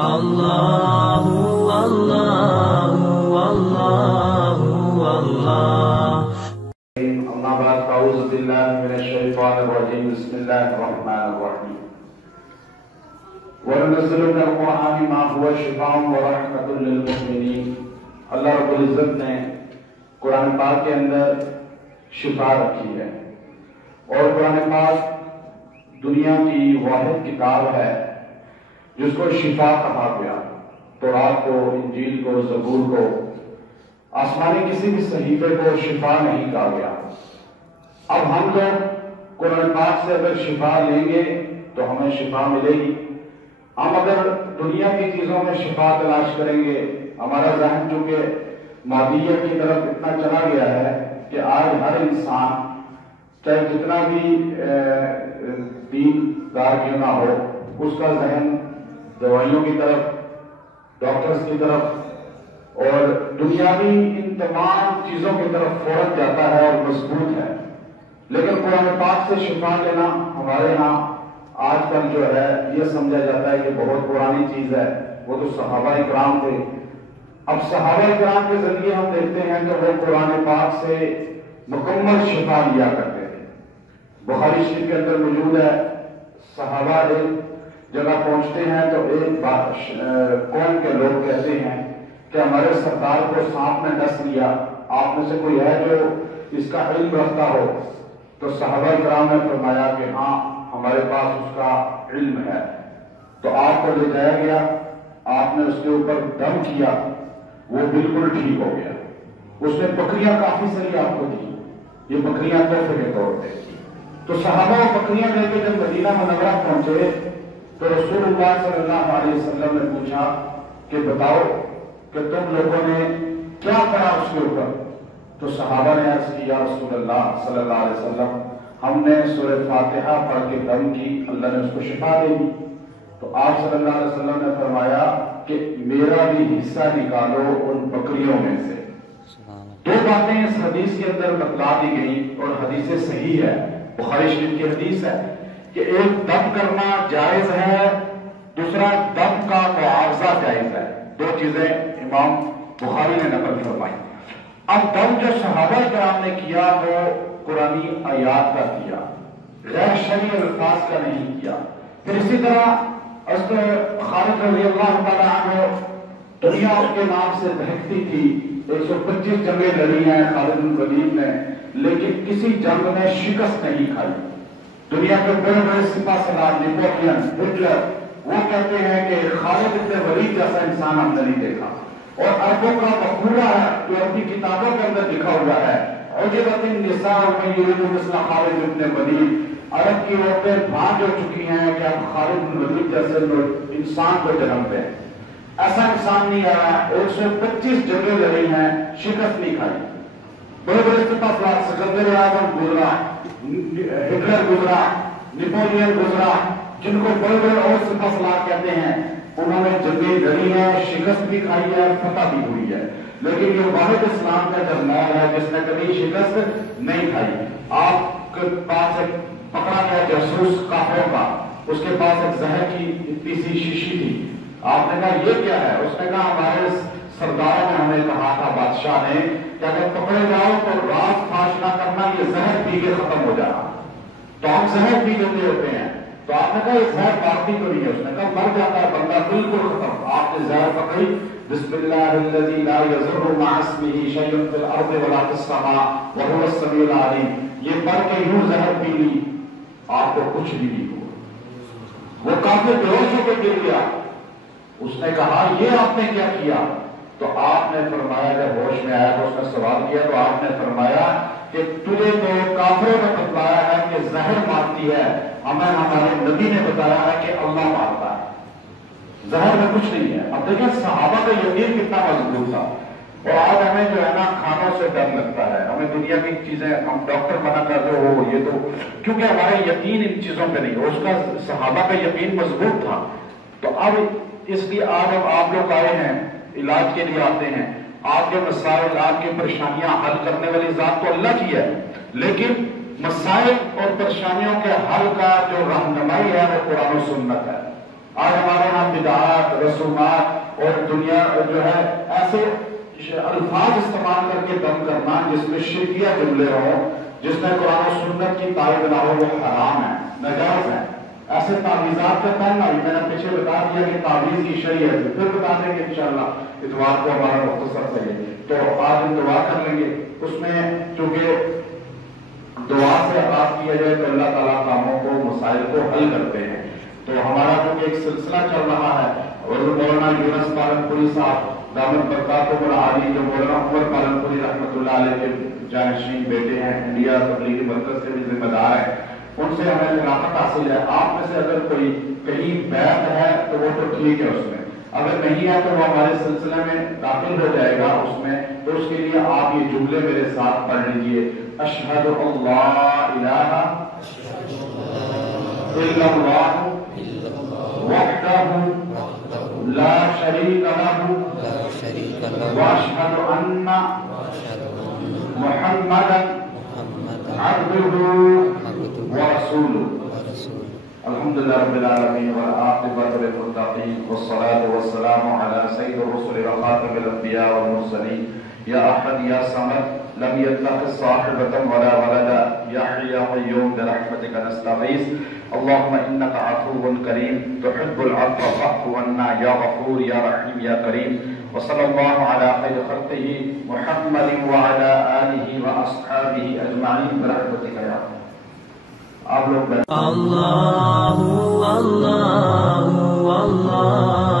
اللہ اللہ اللہ اللہ اما بعد فاعوذ باللہ من الشیطان الرجیم بسم اللہ الرحمن الرحیم وَنَنَزِّلُ مِنَ الْقُرْآنِ مَا هُوَ شِفَاءٌ وَرَحْمَةٌ لِّلْمُؤْمِنِينَ۔ اللہ رب العزت نے قرآن پاک کے اندر شفا رکھی ہے، اور قرآن پاک دنیا کی واحد کتاب ہے جس کو شفا کہا گیا۔ تورات کو، انجیل کو، زبور کو، آسمانی کسی بھی صحیفے کو شفا نہیں کہا گیا۔ اب ہم لوگ قرآن پاک سے اگر شفا لیں گے تو ہمیں شفا ملے گی۔ ہم اگر دنیا کی چیزوں میں شفا تلاش کریں گے، ہمارا ذہن چونکہ مادیت کی طرف اتنا چلا گیا ہے کہ آج ہر انسان چاہے جتنا بھی دین دار کیوں نہ ہو، اس کا ذہن دوائیوں کی طرف، ڈاکٹرز کی طرف اور دنیاوی ان تمام چیزوں کی طرف فوراً جاتا ہے اور مضبوط ہے۔ لیکن قرآن پاک سے شفا لینا ہمارے ہاں آج کل جو ہے یہ سمجھا جاتا ہے کہ بہت پرانی چیز ہے، وہ تو صحابہ کرام تھے۔ اب صحابہ کرام کے ذریعے ہم دیکھتے ہیں کہ وہ قرآن پاک سے مکمل شفا لیا کرتے تھے۔ بخاری شریف کے اندر موجود ہے، صحابہ ایک جگہ پہنچتے ہیں تو ایک قوم کے لوگ کہتے ہیں کہ ہمارے سردار کو سانپ نے ڈس لیا، آپ میں سے کوئی ہے جو اس کا علم رکھتا ہو؟ تو صحابہ کرام نے فرمایا کہ ہاں ہمارے پاس اس کا علم ہے۔ تو آپ کو لے جایا گیا، آپ نے اس کے اوپر دم کیا، وہ بالکل ٹھیک ہو گیا۔ اس نے بکریاں کافی ساری آپ کو دی، یہ بکریاں تحفے کے طور پہ۔ تو صحابہ بکریاں لے کے جب مدینہ منورہ پہنچے تو رسول اللہ صلی اللہ علیہ وسلم نے پوچھا کہ بتاؤ کہ تم لوگوں نے کیا کرا اس کے اوپر؟ تو صحابہ نے عرض کیا رسول اللہ صلی اللہ علیہ وسلم ہم نے سورہ فاتحہ پڑھ کے دم کی، اللہ نے اس کو شفا دے دی۔ تو آپ صلی اللہ علیہ وسلم نے فرمایا کہ میرا بھی حصہ نکالو ان بکریوں میں سے۔ دو باتیں اس حدیث کے اندر بتلا دی گئی اور حدیث صحیح ہے، بخاری شریف کی حدیث ہے کہ ایک دم کرنا جائز ہے، دوسرا دم کا معاوضہ جائز ہے۔ دو چیزیں امام بخاری نے نقل فرمائی۔ اب دم جو صحابہ کرام نے کیا وہ قرآنی آیات کا کیا، غیر شرعی الفاظ کا نہیں کیا۔ پھر اسی طرح خالد رضی اللہ تعالیٰ عنہ دنیا اس کے نام سے دہکتی تھی، 125 جنگیں لڑی ہیں خالد بن ولید نے، لیکن کسی جنگ میں شکست نہیں کھائی۔ دنیا کے بڑے بڑے سپاہ سالار نیپولین، ہٹلر، وہ کہتے ہیں کہ خالد بن ولید جیسا انسان ہم نے نہیں دیکھا۔ اور عربوں کا مقولہ ہے جو عربی کتابوں کے اندر لکھا ہوا ہے، عجبت النساء من یرید مثل خالد بن ولید، عرب کی عورتیں بھانج ہو چکی ہیں کہ اب خالد بن ولید جیسے انسان کو جنم دیں۔ ایسا انسان نہیں آیا، 125 جنگیں لڑی ہیں، شکست نہیں کھائی۔ بڑے بڑے سپاہ سالار، سکندر اعظم گزرا، ہٹلر گزرا، نیپولین گزرا، جن کو بڑے بڑے اور سپاہ سالار کہتے ہیں، انہوں نے جنگیں لڑی ہیں، شکست بھی کھائی ہے، فتح بھی ہوئی ہے۔ لیکن یہ واحد اسلام کا جرنیل ہے جس نے کبھی شکست نہیں کھائی۔ آپ کے پاس ایک پکڑا گیا جاسوس کافروں کا، اس کے پاس ایک زہر کی اتنی سی شیشی تھی، آپ نے کہا یہ کیا ہے؟ اس نے کہا ہمارے سرداروں نے ہمیں کہا تھا، بادشاہ نے، کہ اگر پکڑے جاؤ تو راز فاش نہ کرنا، یہ زہر پی کے ختم ہو جانا۔ تو ہم زہر پی لیتے ہوتے ہیں، تو آپ نے کہا یہ زہر باقی تو نہیں ہے، اس نے کہا مر جاتا ہے بندہ بالکل ختم۔ آپ نے زہر پکڑی، بسم اللہ الذی لا یضر مع اسمہ شیء فی الارض ولا فی السماء وهو السمیع العلیم، یہ پڑھ کے یوں زہر پی لی، آپ کو کچھ بھی نہیں ہوا۔ وہ کافر بے ہوش ہو کے گر گیا۔ اس نے کہا یہ آپ نے کیا کیا؟ تو آپ نے فرمایا جب ہوش میں آیا تو اس نے سوال کیا، تو آپ نے فرمایا کہ تجھے تو کافروں نے بتلایا ہے کہ زہر مارتی ہے، ہمیں ہمارے نبی نے بتایا ہے کہ اللہ مارتا ہے، زہر میں کچھ نہیں ہے۔ اب دیکھیں صحابہ کا یقین کتنا مضبوط تھا، اور آج ہمیں جو ہے نا کھانوں سے ڈر لگتا ہے، ہمیں دنیا کی چیزیں، ہم ڈاکٹر منع کر دو ہو یہ تو، کیونکہ ہمارا یقین ان چیزوں پہ نہیں، اس کا صحابہ کا یقین مضبوط تھا۔ تو اب اس لیے آج اب آپ لوگ آئے ہیں، علاج کے لیے آتے ہیں، آپ کے مسائل، آپ کی پریشانیاں حل کرنے والی ذات تو اللہ کی ہے، لیکن مسائل اور پریشانیوں کے حل کا جو رہنمائی ہے وہ قرآن و سنت ہے۔ آج ہمارے یہاں بدعات، رسومات اور دنیا جو ہے ایسے الفاظ استعمال کر کے دم کرنا جس میں شرکیہ جملے ہوں، جس میں قرآن و سنت کی تائید نہ ہو، وہ حرام ہے، ناجائز ہے۔ ایسے تعویذات کا پہننا بھی میں نے پیچھے بتا دیا کہ تعویذ کی شرعیت ہے، پھر بتا دیں گے انشاءاللہ اتوار کو ہمارا مختصر صحیح۔ تو آج ہم دعا کر لیں گے، اس میں چونکہ دعا سے آغاز کیا جائے تو اللہ تعالیٰ کاموں کو، مسائل کو حل کرتے ہیں۔ تو ہمارا چونکہ ایک سلسلہ چل رہا ہے اور مولانا یونس پالن پوری صاحب دامت برکاتہ العالی، جو مولانا عمر پالن پوری رحمۃ اللہ علیہ کے جانشین بیٹے ہیں، انڈیا تبلیغی مرکز کے بھی ذمہ دار ہیں، ان سے ہمیں شناخت حاصل ہے۔ آپ میں سے اگر کوئی کہیں بیعت ہے تو وہ تو ٹھیک ہے، اس میں اگر نہیں ہے تو وہ ہمارے سلسلے میں داخل ہو جائے گا اس میں۔ تو اس کے لیے آپ یہ جملے میرے ساتھ پڑھ لیجئے، اشہد اللہ الہ الا اللہ وحدہ لا شریک لہ واشہد ان محمدا عبدہ ورسولہ۔ الحمدللہ رب العالمین والعاقبۃ للمتقین والصلاة والسلام علی سید الرسل وخاتم الانبیاء والمرسلین یا احد یا صمد لم يتخذ صاحبة ولا ولدا یا حی یا قیوم برحمتک نستغیث اللهم انك عفو کریم تحب العفو فاعف عنا یا غفور یا رحیم یا کریم۔ وصلی اللہ علی خیر خلقہ محمد وعلی آلہ واصحابہ اجمعین برحمتک یا رحیم۔ آپ لوگ اللہ اللہ اللہ